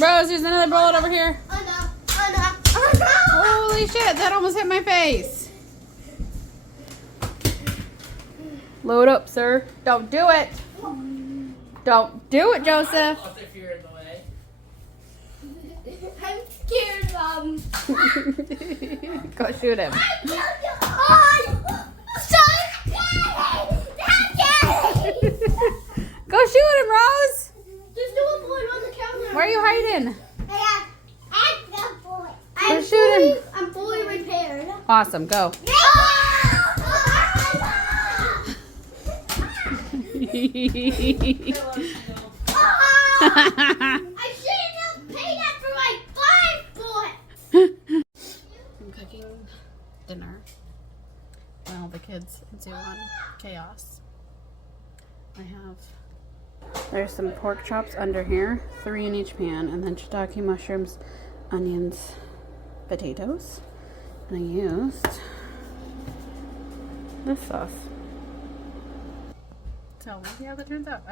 Rose, there's another bullet over here. Oh no. Oh no. Oh no. Holy shit, that almost hit my face. Load up, sir. Don't do it. Don't do it, Joseph. What if you're in the way? I'm scared, Mom. Go shoot him. I killed you. Oh, so scary. That's scary. Go shoot him, Rose. There's no bullet on the counter. Where are you hiding? I'm the bullet. Go shoot him. I'm fully repaired. Awesome, go. I shouldn't have paid after like 5 bullets. I'm cooking dinner while the kids do on chaos. There's some pork chops under here, 3 in each pan, and then shiitake mushrooms, onions, potatoes, and I used this sauce. So we'll see how that turns out.